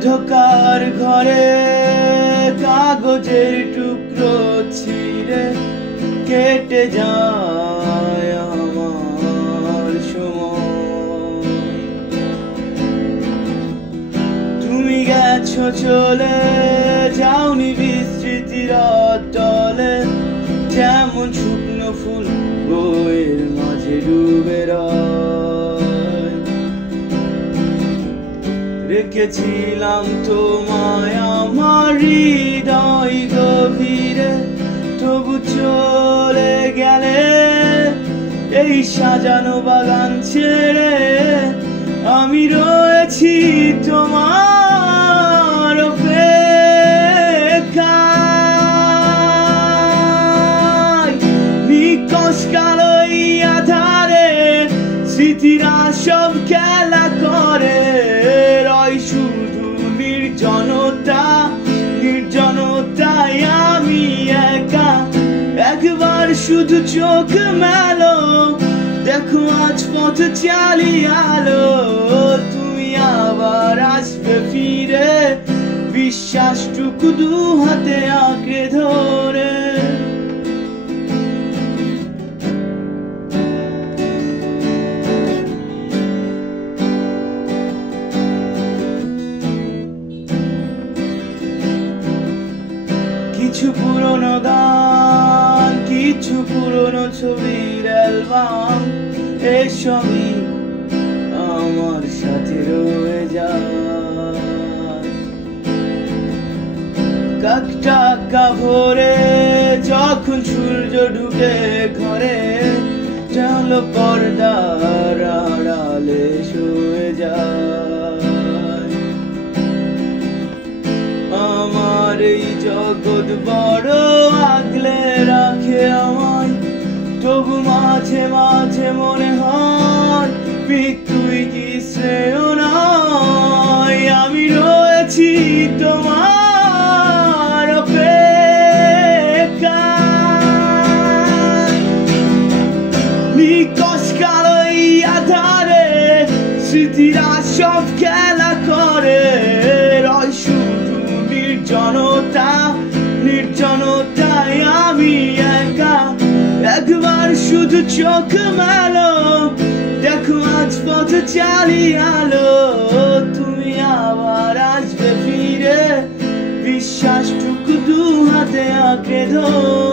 অন্ধকার ঘরে কাগজের টুকরো ছিঁড়ে কেটে যায় আমার সময়। তুমি গেছো চলে, যাওনি বিস্মৃতির অতলে, যেমন শুকনো ফুল বইয়ের মাঝে ডুবে রয়। রেখেছিলাম তোমায় আমার হৃদয় গভীরে, তবু চলে গেলে এই সাজানো বাগান ছেড়ে। আমি রয়েছি তোমার অপেক্ষায়। নিকশ কালো আধারে স্মৃতিরা সব খেলা করে, রয় শুধু নির্জনতা, নির্জনতায় আমি একা। একবার শুধু চোখ মেলো, দেখো আজ পথ চালিয়ে আলো। তুমি আবার আসবে ফিরে, বিশ্বাসটুকু দু হাতে আঁকড়ে ধরে। কিছু পুরনো গান, কিছু পুরনো ছবির অ্যালবাম, এসবই আমার সাথে রয়ে যায়। কাকটাকা ভোরে যখন সূর্য ঢুকে ঘরে, চলো পর্দার আড়ালে শুয়ে যায়। আমার এই জগৎ বড় আগলে রাখে আমায়, তবু মাঝে মাঝে মনে হয় মৃত্যুই কি শ্রেয় নয়। আমি রয়েছি তোমার অপেক্ষায়। নিকশ কালো আধারে স্মৃতিরা সব খেলা করে, রয় শুধু নির্জনতা, নির্জনতায় আমি একা। একবার শুধু চোখ মেলো, দেখো আজ পথ চালিয়ে আলো। তুমি আবার আসবে ফিরে, বিশ্বাসটুকু দু হাতে আঁকড়ে ধরে।